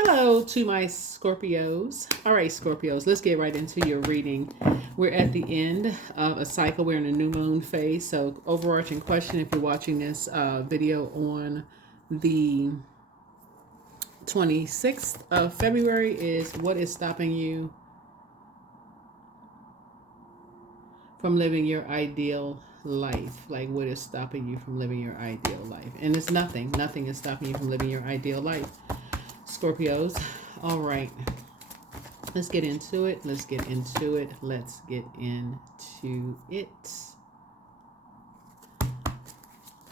Hello to my Scorpios. All right, Scorpios, let's get right into your reading. We're at the end of a cycle. We're in a new moon phase. So, overarching question if you're watching this video on the 26th of February is what is stopping you from living your ideal life? Like, what is stopping you from living your ideal life? And it's nothing. Nothing is stopping you from living your ideal life. Scorpios. All right. Let's get into it. Let's get into it. Let's get into it.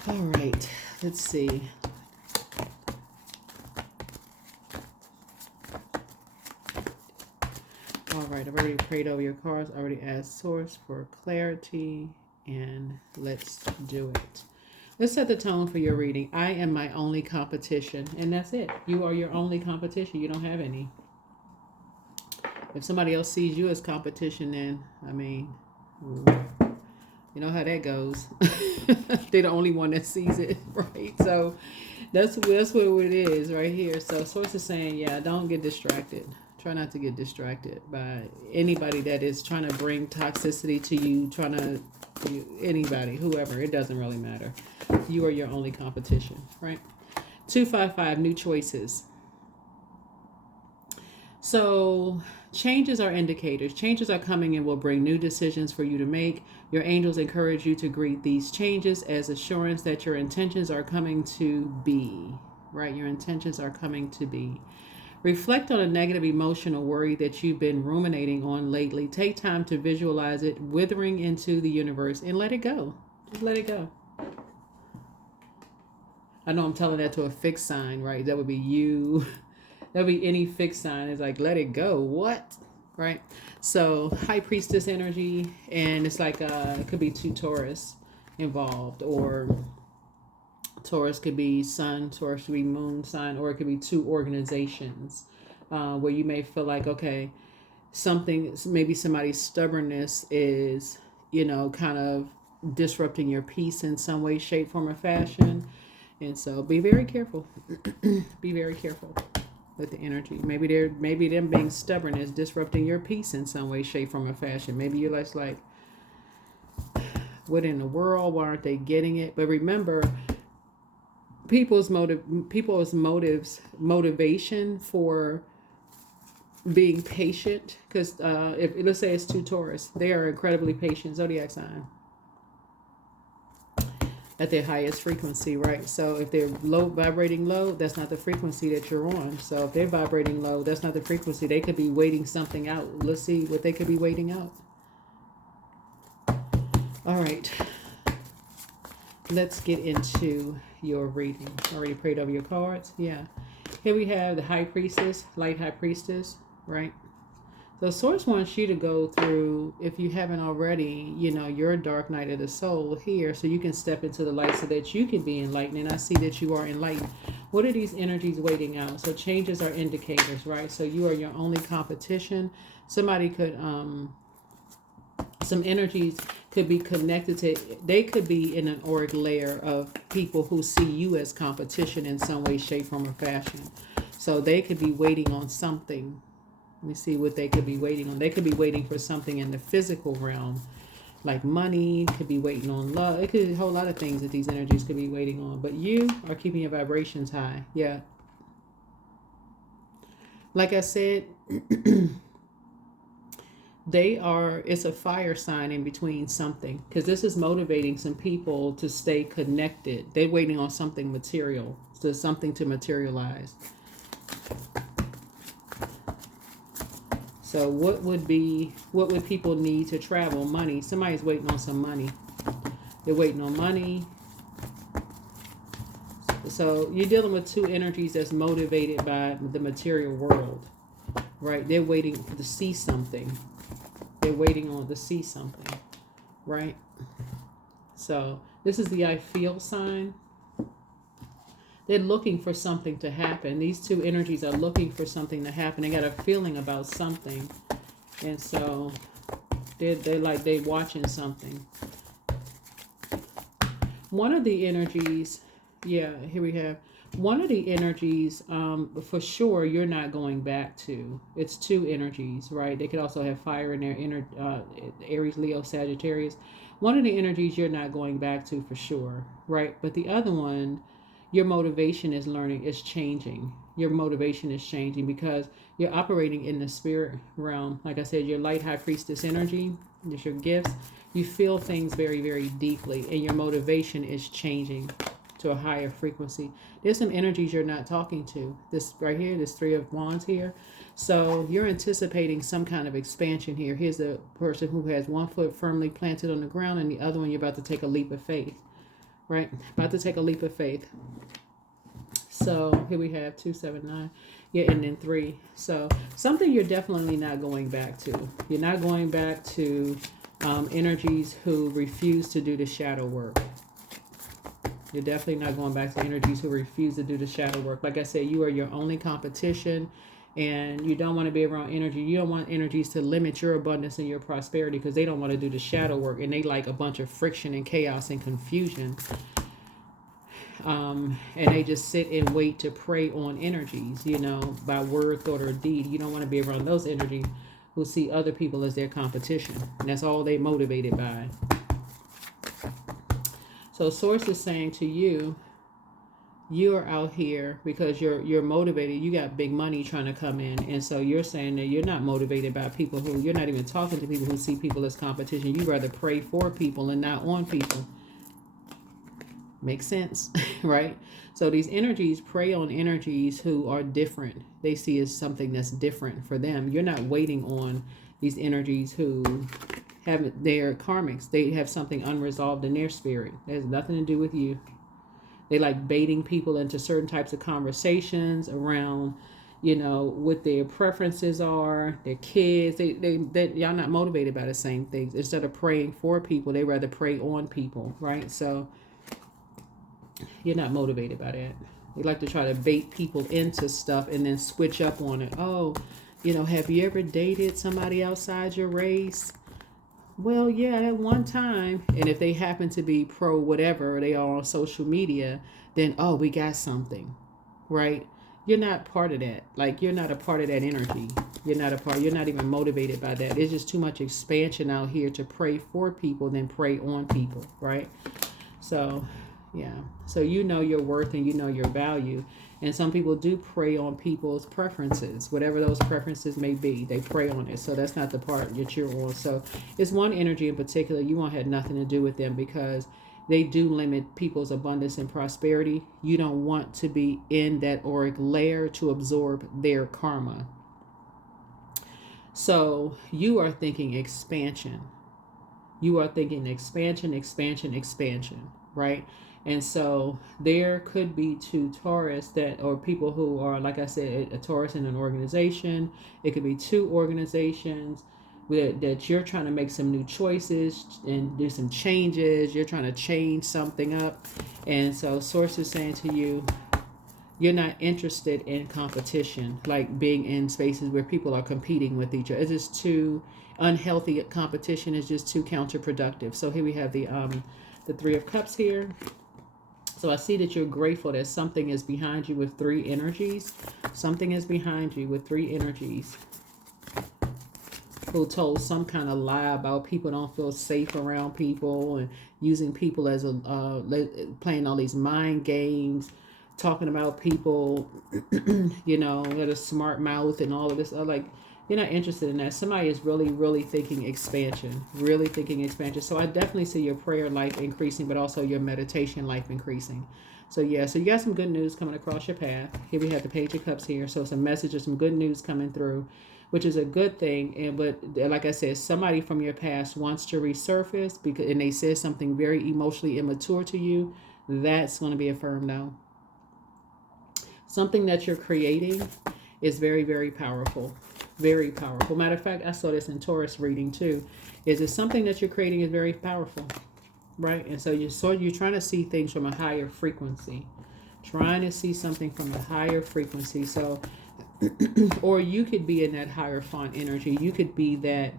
All right. Let's see. All right. I've already prayed over your cards. I already asked Source for clarity. And let's do it. Let's set the tone for your reading. I am my only competition. And that's it. You are your only competition. You don't have any. If somebody else sees you as competition, then, I mean, you know how that goes. They're the only one that sees it, right? So that's what it is right here. So Source is saying, yeah, don't get distracted. Try not to get distracted by anybody that is trying to bring toxicity to you, anybody, whoever. It doesn't really matter. You are your only competition, right? 255, new choices. So changes are indicators. Changes are coming and will bring new decisions for you to make. Your angels encourage you to greet these changes as assurance that your intentions are coming to be, right? Your intentions are coming to be. Reflect on a negative emotional worry that you've been ruminating on lately. Take time to visualize it withering into the universe and let it go. Just let it go. I know I'm telling that to a fixed sign, right? That would be you. That would be any fixed sign. It's like, let it go. What? Right? So, High Priestess energy. And it's like, it could be two Taurus involved. Or Taurus could be sun, Taurus could be moon sign. Or it could be two organizations where you may feel like, okay, maybe somebody's stubbornness is, kind of disrupting your peace in some way, shape, form, or fashion. And so be very careful. Be very careful with the energy. Maybe them being stubborn is disrupting your peace in some way, shape, form, or fashion. Maybe you're just like, what in the world? Why aren't they getting it? But remember, people's motivation for being patient, because if let's say it's two Taurus, they are incredibly patient zodiac sign at their highest frequency, right? So if they're vibrating low, that's not the frequency that you're on. So if they're vibrating low, that's not the frequency. They could be waiting something out. Let's see what they could be waiting out. All right. Let's get into your reading. Already prayed over your cards. Yeah. Here we have the High Priestess, Light High Priestess, right? So Source wants you to go through, if you haven't already, your dark night of the soul here, so you can step into the light so that you can be enlightened. And I see that you are enlightened. What are these energies waiting out? So changes are indicators, right? So you are your only competition. Somebody could, some energies could be connected to, they could be in an auric layer of people who see you as competition in some way, shape, form, or fashion. So they could be waiting on something. Let me see what they could be waiting on. They could be waiting for something in the physical realm, like money, could be waiting on love. It could be a whole lot of things that these energies could be waiting on. But you are keeping your vibrations high. Yeah. Like I said, it's a fire sign in between something. Because this is motivating some people to stay connected. They're waiting on something material, so something to materialize. So what would people need to travel? Money. Somebody's waiting on some money. They're waiting on money. So you're dealing with two energies that's motivated by the material world, right? They're waiting to see something. They're waiting on to see something, right? So this is the I feel sign. They're looking for something to happen. These two energies are looking for something to happen. They got a feeling about something. And so they're like they're watching something. One of the energies, yeah, here we have. One of the energies, for sure, you're not going back to. It's two energies, right? They could also have fire in their Aries, Leo, Sagittarius. One of the energies you're not going back to for sure, right? But the other one, your motivation is learning, is changing. Your motivation is changing because you're operating in the spirit realm. Like I said, your light high priestess energy, is your gifts. You feel things very, very deeply, and your motivation is changing to a higher frequency. There's some energies you're not talking to. This right here, this Three of Wands here. So you're anticipating some kind of expansion here. Here's a person who has one foot firmly planted on the ground, and the other one you're about to take a leap of faith, right? About to take a leap of faith. So here we have 279. Yeah, and then 3. So something you're definitely not going back to. You're not going back to energies who refuse to do the shadow work. You're definitely not going back to energies who refuse to do the shadow work. Like I said, you are your only competition, and you don't want to be around energy. You don't want energies to limit your abundance and your prosperity because they don't want to do the shadow work, and they like a bunch of friction and chaos and confusion. And they just sit and wait to prey on energies, by word, thought, or deed. You don't want to be around those energies who see other people as their competition, and that's all they motivated by. So Source is saying to you, you're out here because you're motivated. You got big money trying to come in. And so you're saying that you're not motivated by people who, you're not even talking to people who see people as competition. You rather pray for people and not on people. Makes sense, right? So these energies prey on energies who are different. They see as something that's different for them. You're not waiting on these energies who have their karmics. They have something unresolved in their spirit. It has nothing to do with you. They like baiting people into certain types of conversations around, what their preferences are, their kids. Y'all not motivated by the same things. Instead of praying for people, they rather prey on people, right? So you're not motivated by that. They like to try to bait people into stuff and then switch up on it. Oh, have you ever dated somebody outside your race? Well, yeah, at one time. And if they happen to be pro whatever they are on social media, then, oh, we got something, right? You're not part of that. Like, you're not a part of that energy. You're not even motivated by that. There's just too much expansion out here to pray for people than pray on people, right? So, yeah. So you know your worth and you know your value. And some people do prey on people's preferences, whatever those preferences may be. They prey on it. So that's not the part that you're on. So it's one energy in particular. You won't have nothing to do with them because they do limit people's abundance and prosperity. You don't want to be in that auric layer to absorb their karma. So you are thinking expansion. You are thinking expansion, right? And so there could be two Taurus or people who are, like I said, a Taurus in an organization. It could be two organizations that you're trying to make some new choices and do some changes. You're trying to change something up. And so Source is saying to you, you're not interested in competition, like being in spaces where people are competing with each other. It's just too unhealthy. Competition is just too counterproductive. So here we have the Three of Cups here. So I see that you're grateful that something is behind you with 3 energies. Something is behind you with 3 energies who told some kind of lie about people don't feel safe around people and using people as playing all these mind games, talking about people, with a smart mouth and all of this. Like, you're not interested in that. Somebody is really, really thinking expansion. So I definitely see your prayer life increasing, but also your meditation life increasing. So yeah, so you got some good news coming across your path. Here we have the Page of Cups here. So it's a message of some good news coming through, which is a good thing. But like I said, somebody from your past wants to resurface and they said something very emotionally immature to you. That's going to be a firm no. Something that you're creating is very, very powerful. Very powerful. Matter of fact, I saw this in Taurus reading too. Is it something that you're creating is very powerful, right? And so you're trying to see things from a higher frequency. Trying to see something from a higher frequency. So, or you could be in that higher font energy. You could be that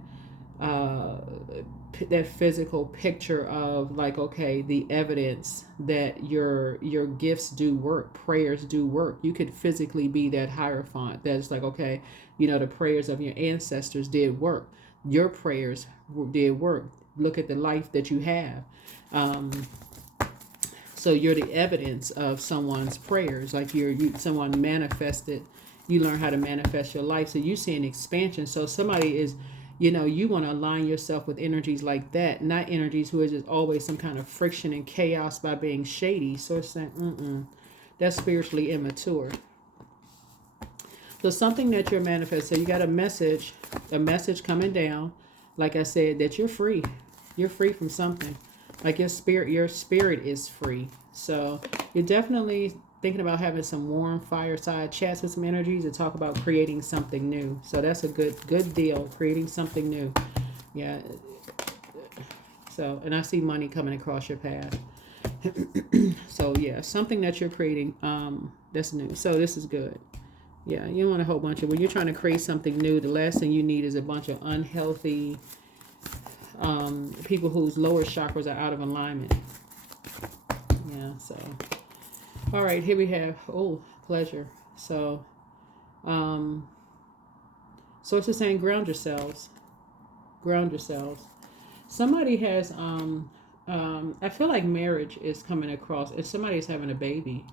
that physical picture of like, okay, the evidence that your gifts do work, prayers do work. You could physically be that hierophant that's like, okay, the prayers of your ancestors did work. Your prayers did work. Look at the life that you have. So you're the evidence of someone's prayers. Like someone manifested. You learn how to manifest your life. So you see an expansion. So somebody is, you want to align yourself with energies like that, not energies who are just always some kind of friction and chaos by being shady. So it's saying, that's spiritually immature. So something that you're manifesting. So you got a message coming down. Like I said, that you're free. You're free from something. Like your spirit is free. So you're definitely thinking about having some warm fireside chats with some energies to talk about creating something new. So that's a good deal, creating something new. Yeah. So, and I see money coming across your path. So yeah, something that you're creating that's new. So this is good. Yeah, you don't want a whole bunch of, when you're trying to create something new, the last thing you need is a bunch of unhealthy people whose lower chakras are out of alignment. Yeah, so all right, here we have pleasure. So so it's just saying ground yourselves. Somebody has I feel like marriage is coming across, if somebody is having a baby.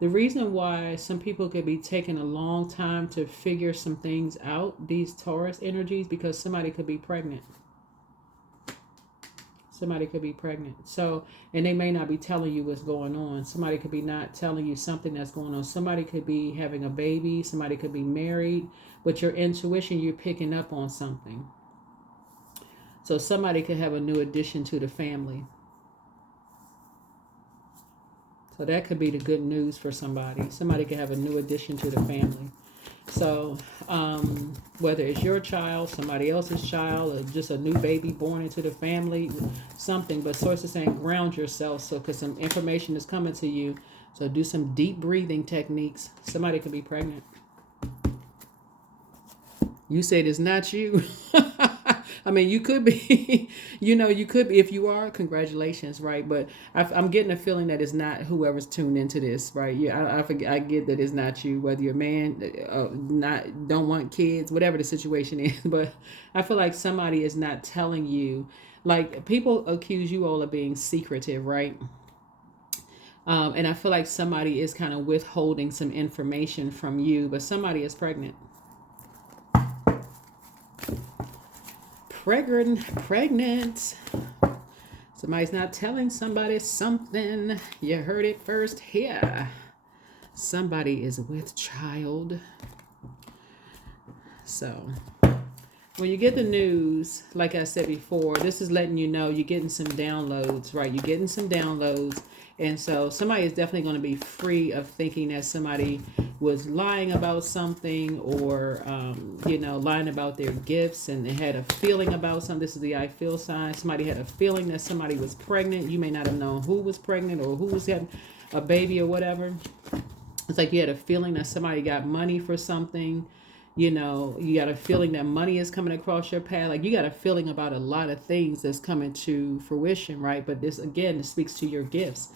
The reason why some people could be taking a long time to figure some things out, these Taurus energies, because somebody could be pregnant. So, and they may not be telling you what's going on. Somebody could be not telling you something that's going on. Somebody could be having a baby. Somebody could be married. But your intuition, you're picking up on something. So somebody could have a new addition to the family. So that could be the good news for somebody. Somebody could have a new addition to the family. So whether it's your child, somebody else's child, or just a new baby born into the family, something. But source is saying ground yourself. So because some information is coming to you. So do some deep breathing techniques. Somebody could be pregnant. You said it's not you. I mean, you could be, you could be. If you are, congratulations, right? But I'm getting a feeling that it's not whoever's tuned into this, right? Yeah, I get that it's not you, whether you're a man, don't want kids, whatever the situation is. But I feel like somebody is not telling you. Like, people accuse you all of being secretive, right? And I feel like somebody is kind of withholding some information from you, but somebody is pregnant. Pregnant. Somebody's not telling somebody something. You heard it first here. Somebody is with child. So when you get the news, like I said before, this is letting you know you're getting some downloads, right? You're getting some downloads. And so somebody is definitely going to be free of thinking that somebody was lying about something, or, lying about their gifts, and they had a feeling about something. This is the I feel sign. Somebody had a feeling that somebody was pregnant. You may not have known who was pregnant or who was having a baby or whatever. It's like you had a feeling that somebody got money for something. You got a feeling that money is coming across your path. Like, you got a feeling about a lot of things that's coming to fruition, right? But this speaks to your gifts.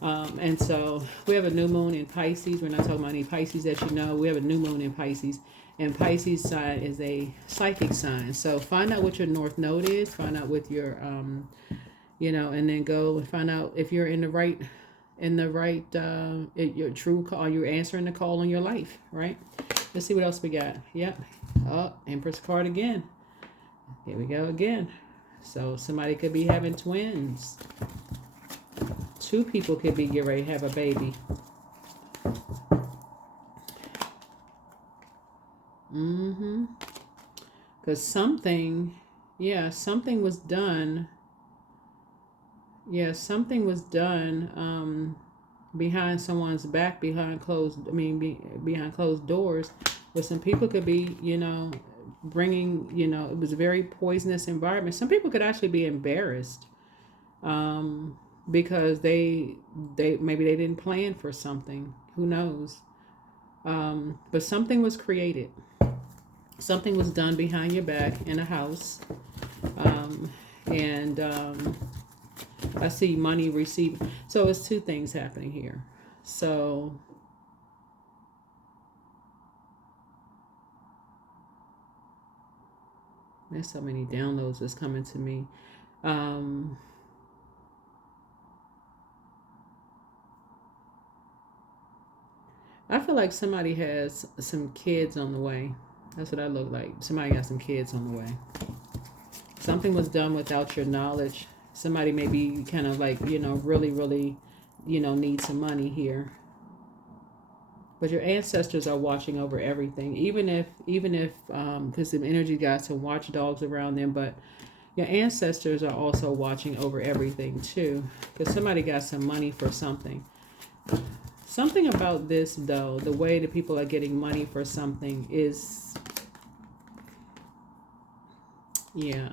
And so we have a new moon in Pisces. We're not talking about any Pisces that you know. We have a new moon in Pisces. And Pisces sign is a psychic sign. So find out what your north node is. Find out what your, and then go and find out if you're in the right, your true call. You're answering the call in your life, right? Let's see what else we got. Yep. Oh, Empress card again. Here we go again. So somebody could be having twins. Two people could be getting ready to have a baby. Because something was done. Yeah, something was done behind someone's back, behind closed doors, where some people could be, bringing, it was a very poisonous environment. Some people could actually be embarrassed because they maybe they didn't plan for something. Who knows? But something was created. Something was done behind your back in a house. Um, and I see money received. So it's two things happening here. So there's so many downloads that's coming to me. Um, I feel like somebody has some kids on the way. That's what I look like. Somebody got some kids on the way. Something was done without your knowledge. Somebody may be kind of like, really, really, need some money here. But your ancestors are watching over everything. Even if, because the energy got some watchdogs around them, but your ancestors are also watching over everything too. Because somebody got some money for something. Something about this, though, the way that people are getting money for something is, yeah.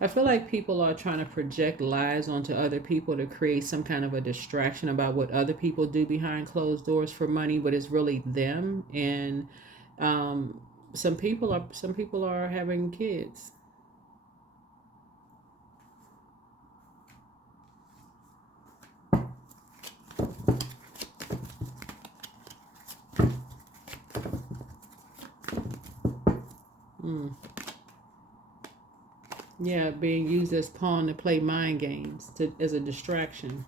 I feel like people are trying to project lies onto other people to create some kind of a distraction about what other people do behind closed doors for money, but it's really them. And um, some people are having kids. Mm. Yeah, being used as pawn to play mind games as a distraction.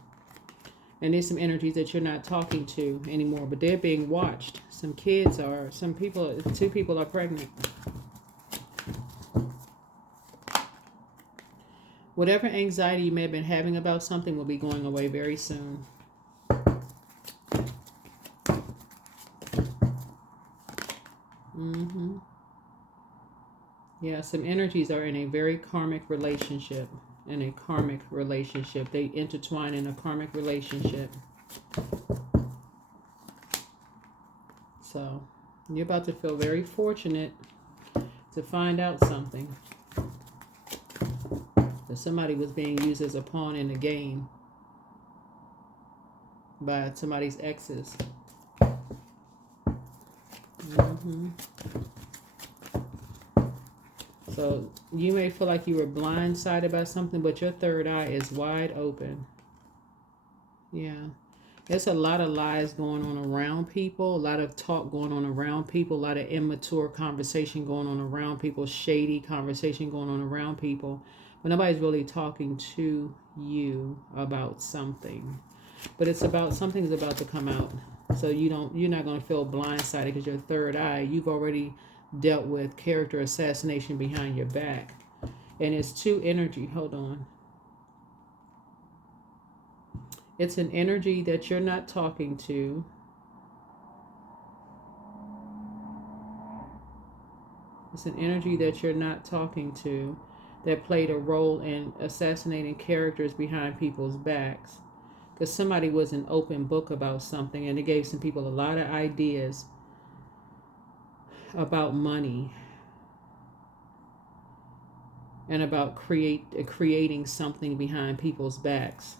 And there's some energies that you're not talking to anymore, but they're being watched. Two people are pregnant. Whatever anxiety you may have been having about something will be going away very soon. Mm-hmm. Yeah, some energies are in a very karmic relationship. In a karmic relationship. They intertwine in a karmic relationship. So you're about to feel very fortunate to find out something. That somebody was being used as a pawn in a game by somebody's exes. Mm-hmm. So you may feel like you were blindsided by something, but your third eye is wide open. Yeah. There's a lot of lies going on around people, a lot of talk going on around people, a lot of immature conversation going on around people, shady conversation going on around people. But nobody's really talking to you about something. But something's about to come out. So you're not going to feel blindsided because your third eye, you've already dealt with character assassination behind your back. And it's two energy. Hold on. It's an energy that you're not talking to. It's an energy that you're not talking to that played a role in assassinating characters behind people's backs. Because somebody was an open book about something and it gave some people a lot of ideas about money and about creating something behind people's backs.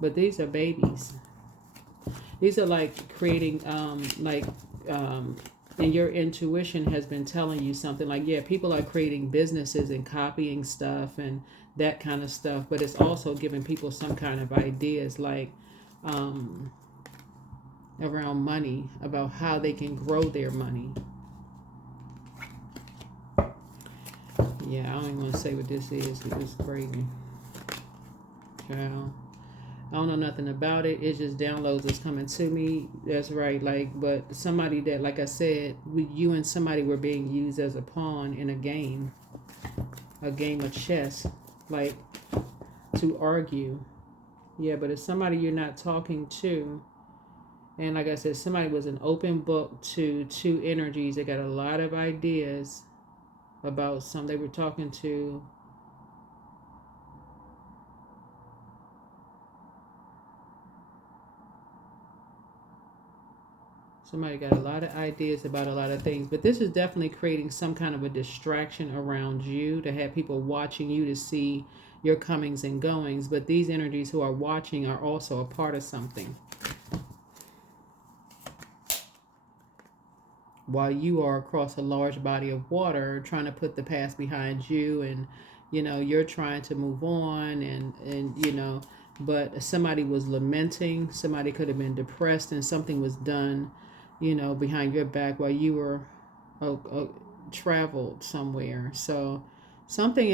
But these are babies. These are like creating, and your intuition has been telling you something like, yeah, people are creating businesses and copying stuff and that kind of stuff, but it's also giving people some kind of ideas like around money, about how they can grow their money. Yeah, I don't even want to say what this is because it's crazy. Child. I don't know nothing about it. It's just downloads that's coming to me. That's right. But somebody that, like I said, you and somebody were being used as a pawn in a game of chess, like to argue. Yeah, but it's somebody you're not talking to. And like I said, somebody was an open book to two energies. They got a lot of ideas about some they were talking to. Somebody got a lot of ideas about a lot of things, but this is definitely creating some kind of a distraction around you to have people watching you to see your comings and goings. But these energies who are watching are also a part of something. while you are across a large body of water trying to put the past behind you, and you're trying to move on, and but somebody was lamenting, somebody could have been depressed, and something was done behind your back while you were traveled somewhere. So something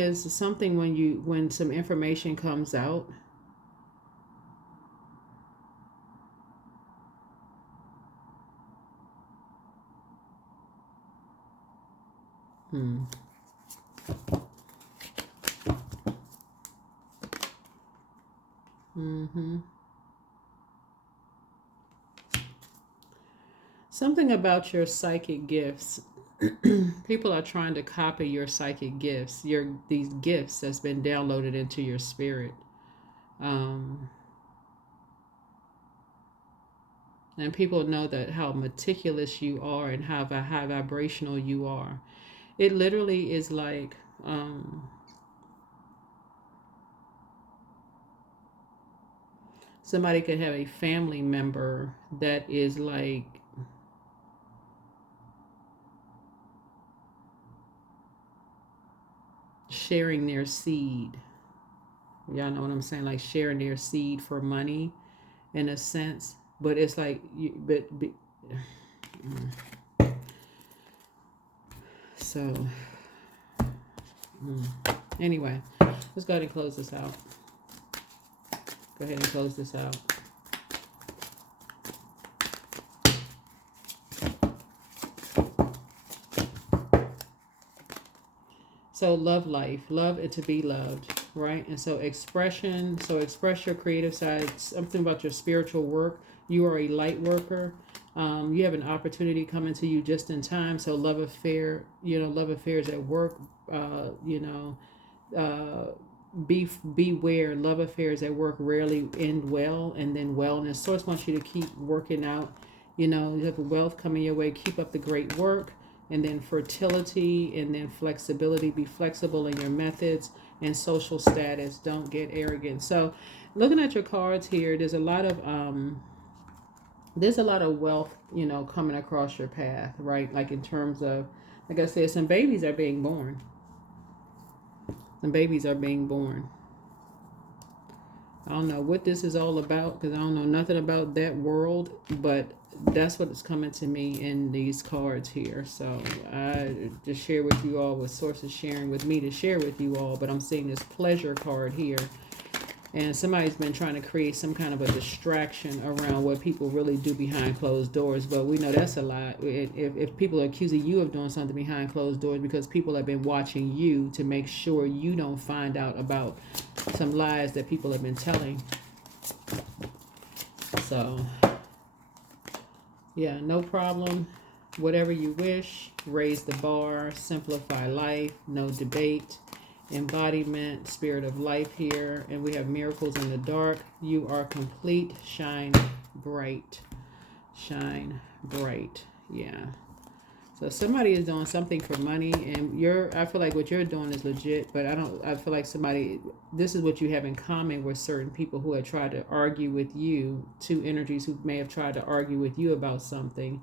when some information comes out. Mm-hmm. Something about your psychic gifts. People are trying to copy your psychic gifts, these gifts that's been downloaded into your spirit. Um, and people know that how meticulous you are and how high vibrational you are. It literally is like somebody could have a family member that is like sharing their seed. Y'all know what I'm saying? Like sharing their seed for money in a sense. But it's like, so, anyway, let's go ahead and close this out. Go ahead and close this out. So love life, love it to be loved, right? And so express your creative side, something about your spiritual work. You are a light worker. You have an opportunity coming to you just in time. So love affairs at work, beware. Love affairs at work rarely end well, and then wellness. Source wants you to keep working out. You have wealth coming your way. Keep up the great work. And then fertility, and then flexibility. Be flexible in your methods, and social status. Don't get arrogant. So looking at your cards here, there's a lot of wealth, coming across your path, right? Like in terms of, like I said, some babies are being born. Some babies are being born. I don't know what this is all about, because I don't know nothing about that world, but that's what is coming to me in these cards here. So I just share with you all what Source is sharing with me to share with you all. But I'm seeing this pleasure card here. And somebody's been trying to create some kind of a distraction around what people really do behind closed doors. But we know that's a lie. If people are accusing you of doing something behind closed doors, because people have been watching you to make sure you don't find out about some lies that people have been telling. So, yeah, no problem. Whatever you wish. Raise the bar. Simplify life. No debate. Embodiment, spirit of life here. And we have miracles in the dark. You are complete. Shine bright. Shine bright. Yeah. So somebody is doing something for money, and I feel like what you're doing is legit, but I feel like this is what you have in common with certain people who have tried to argue with you, two energies who may have tried to argue with you about something.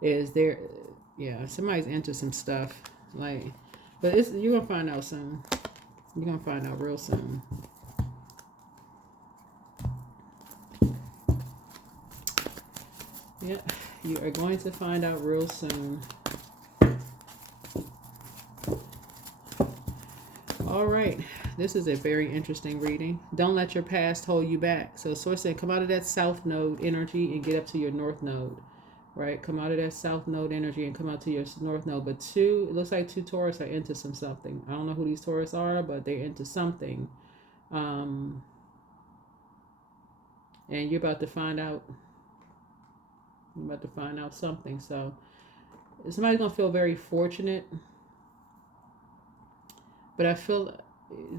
Somebody's into some stuff, but you're going to find out soon. You're going to find out real soon. Yeah, you are going to find out real soon. All right, this is a very interesting reading. Don't let your past hold you back. So Source said, come out of that south node energy and get up to your north node, right? Come out of that south node energy and come out to your north node. But it looks like two Taurus are into something. I don't know who these Taurus are, but they're into something. And you're about to find out. You're about to find out something. So somebody's going to feel very fortunate. But I feel,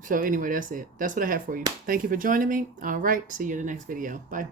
so anyway, that's it. That's what I have for you. Thank you for joining me. All right. See you in the next video. Bye.